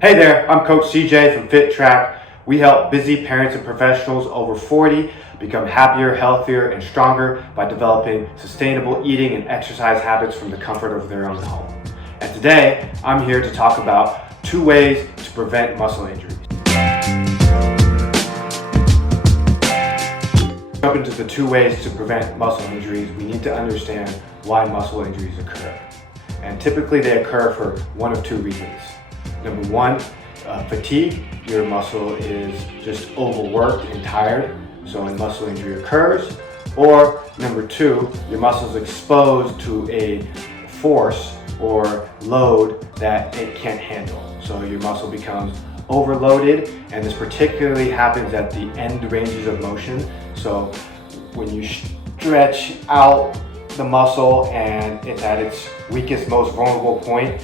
Hey there, I'm Coach CJ from FitTRAC. We help busy parents and professionals over 40 become happier, healthier, and stronger by developing sustainable eating and exercise habits from the comfort of their own home. And today, I'm here to talk about 2 ways to prevent muscle injuries. Jump into the 2 ways to prevent muscle injuries, we need to understand why muscle injuries occur. And typically they occur for one of 2 reasons. Number 1, fatigue. Your muscle is just overworked and tired, so a muscle injury occurs. Or number 2, your muscle is exposed to a force or load that it can't handle. So your muscle becomes overloaded, and this particularly happens at the end ranges of motion. So when you stretch out the muscle and it's at its weakest, most vulnerable point,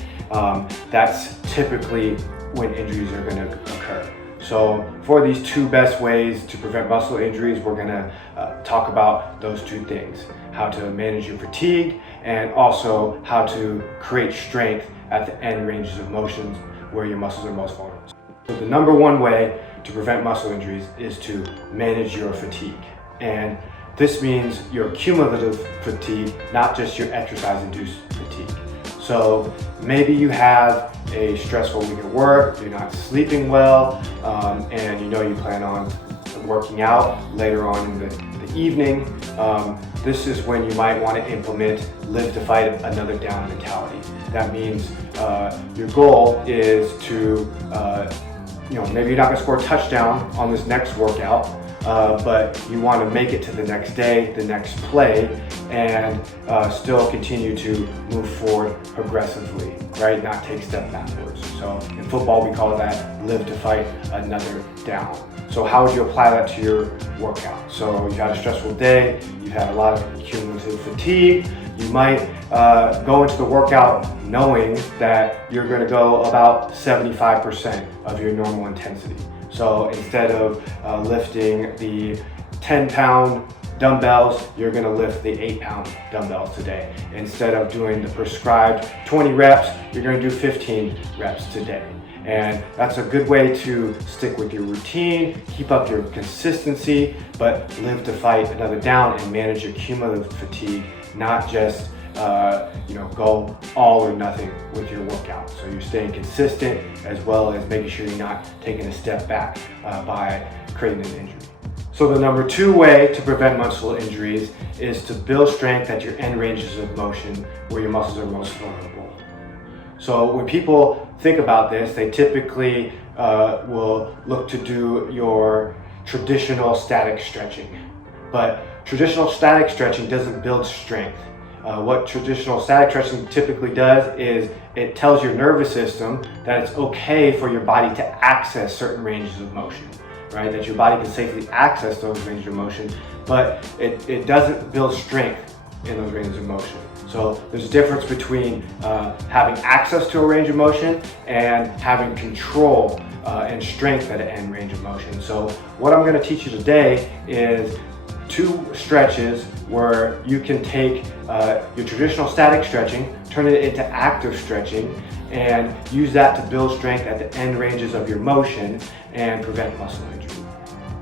that's typically when injuries are going to occur. So for these 2 best ways to prevent muscle injuries, we're going to talk about those 2 things: how to manage your fatigue and also how to create strength at the end ranges of motions where your muscles are most vulnerable. So the number 1 way to prevent muscle injuries is to manage your fatigue. And this means your cumulative fatigue, not just your exercise-induced fatigue. So maybe you have a stressful week at work, you're not sleeping well, and you plan on working out later on in the evening. This is when you might want to implement live to fight another down mentality. That means your goal is to, maybe you're not going to score a touchdown on this next workout, but you want to make it to the next day, the next play, and still continue to move forward progressively, right? Not take a step backwards. So in football, we call that live to fight another down. So how would you apply that to your workout? So you've had a stressful day, you've had a lot of cumulative fatigue. You might go into the workout knowing that you're going to go about 75% of your normal intensity. So instead of lifting the 10-pound dumbbells, you're going to lift the 8-pound dumbbells today. Instead of doing the prescribed 20 reps, you're going to do 15 reps today. And that's a good way to stick with your routine, keep up your consistency, but live to fight another down and manage your cumulative fatigue, not just go all or nothing with your workout. So you're staying consistent as well as making sure you're not taking a step back by creating an injury. So the number 2 way to prevent muscle injuries is to build strength at your end ranges of motion where your muscles are most vulnerable. So when people think about this, they typically will look to do your traditional static stretching. But traditional static stretching doesn't build strength. What traditional static stretching typically does is it tells your nervous system that it's okay for your body to access certain ranges of motion, right? That your body can safely access those ranges of motion, but it doesn't build strength in those ranges of motion. So there's a difference between having access to a range of motion and having control and strength at an end range of motion. So what I'm going to teach you today is 2 stretches where you can take your traditional static stretching, turn it into active stretching, and use that to build strength at the end ranges of your motion and prevent muscle injury.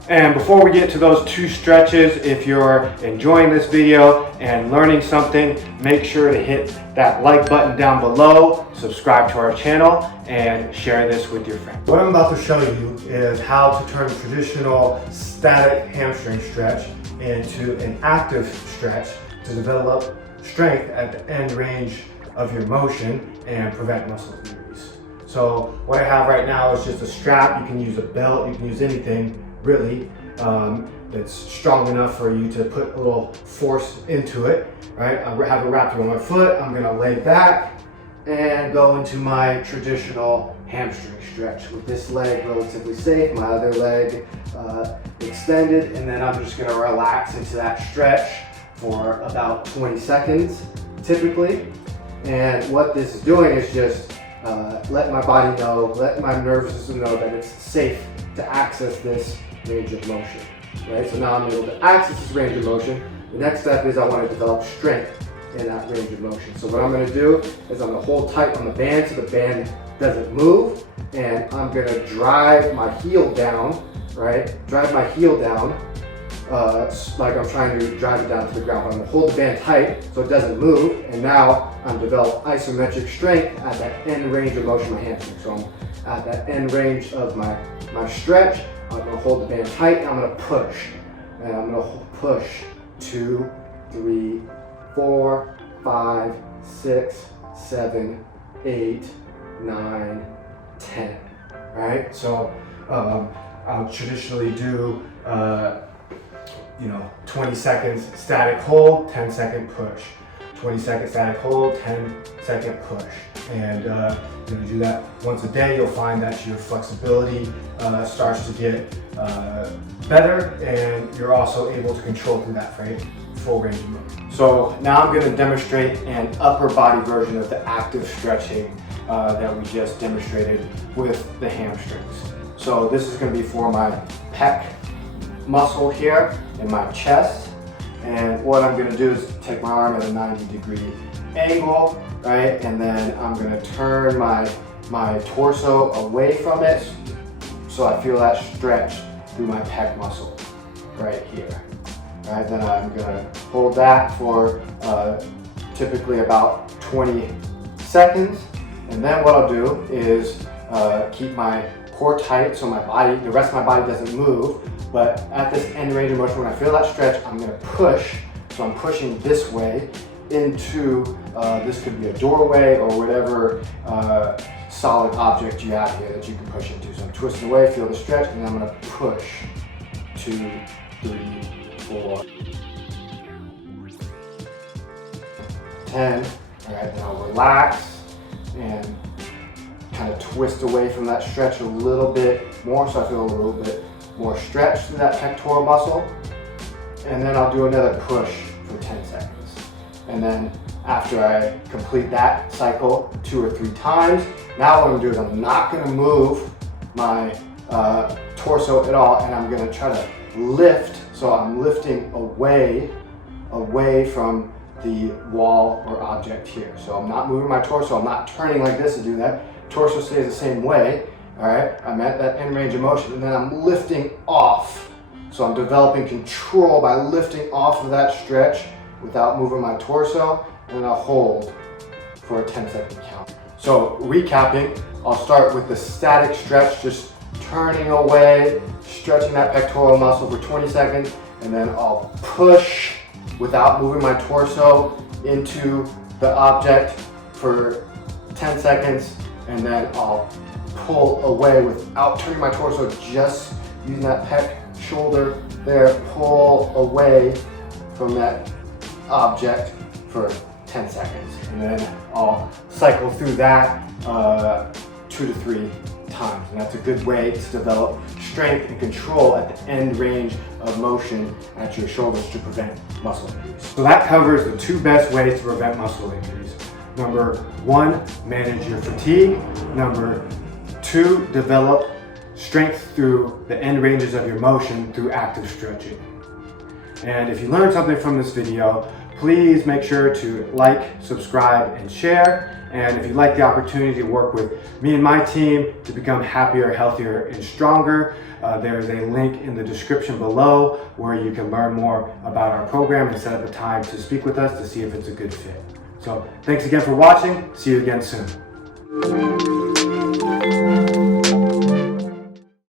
And before we get to those 2 stretches, if you're enjoying this video and learning something, make sure to hit that like button down below, subscribe to our channel, and share this with your friends. What I'm about to show you is how to turn a traditional static hamstring stretch into an active stretch to develop strength at the end range of your motion and prevent muscle injuries. So what I have right now is just a strap. You can use a belt, you can use anything really that's strong enough for you to put a little force into it, right? I have it wrapped around my foot. I'm gonna lay back and go into my traditional hamstring stretch with this leg relatively safe, my other leg extended, and then I'm just gonna relax into that stretch for about 20 seconds typically. And what this is doing is just let my body know, let my nervous system know that it's safe to access this range of motion, right? So now I'm able to access this range of motion. The next step is I want to develop strength in that range of motion. So what I'm going to do is I'm going to hold tight on the band so the band doesn't move, and I'm gonna drive my heel down, right? Drive my heel down, like I'm trying to drive it down to the ground. But I'm gonna hold the band tight so it doesn't move, and now I'm developing isometric strength at that end range of motion of my hamstring. So I'm at that end range of my stretch. I'm gonna hold the band tight and I'm gonna push. And I'm gonna push 2, 3, 4, 5, 6, 7, 8, 9, 10, right? So I'll traditionally do 20 seconds static hold, 10-second push. 20 second static hold, 10-second push. And when you do that once a day, you'll find that your flexibility starts to get better, and you're also able to control through that full range of motion. So now I'm going to demonstrate an upper body version of the active stretching that we just demonstrated with the hamstrings. So this is going to be for my pec muscle here in my chest. And what I'm going to do is take my arm at a 90-degree angle, right? And then I'm going to turn my torso away from it so I feel that stretch through my pec muscle right here. Right, then I'm going to hold that for typically about 20 seconds. And then what I'll do is keep my core tight so the rest of my body doesn't move. But at this end range of motion, when I feel that stretch, I'm going to push. So I'm pushing this way into, this could be a doorway or whatever solid object you have here that you can push into. So I'm twisting away, feel the stretch, and then I'm going to push 2, 3, 4, 10. All right, then I'll relax and kind of twist away from that stretch a little bit more, so I feel a little bit more stretch through that pectoral muscle. And then I'll do another push for 10 seconds. And then after I complete that cycle 2 or 3 times, now what I'm gonna do is I'm not gonna move my torso at all, and I'm gonna try to lift. So I'm lifting away from the wall or object here. So I'm not moving my torso, I'm not turning like this to do that. Torso stays the same way. All right, I'm at that end range of motion, and then I'm lifting off. So I'm developing control by lifting off of that stretch without moving my torso, and then I'll hold for a 10-second count. So recapping, I'll start with the static stretch, just turning away, stretching that pectoral muscle for 20 seconds, and then I'll push without moving my torso into the object for 10 seconds, and then I'll pull away without turning my torso, just using that pec shoulder there, pull away from that object for 10 seconds. And then I'll cycle through that 2 to 3 times. And that's a good way to develop strength and control at the end range of motion at your shoulders to prevent muscle injuries. So that covers the 2 best ways to prevent muscle injuries. Number 1, manage your fatigue. Number 2, develop strength through the end ranges of your motion through active stretching. And if you learned something from this video, please make sure to like, subscribe, and share. And if you'd like the opportunity to work with me and my team to become happier, healthier, and stronger, there is a link in the description below where you can learn more about our program and set up a time to speak with us to see if it's a good fit. So thanks again for watching. See you again soon.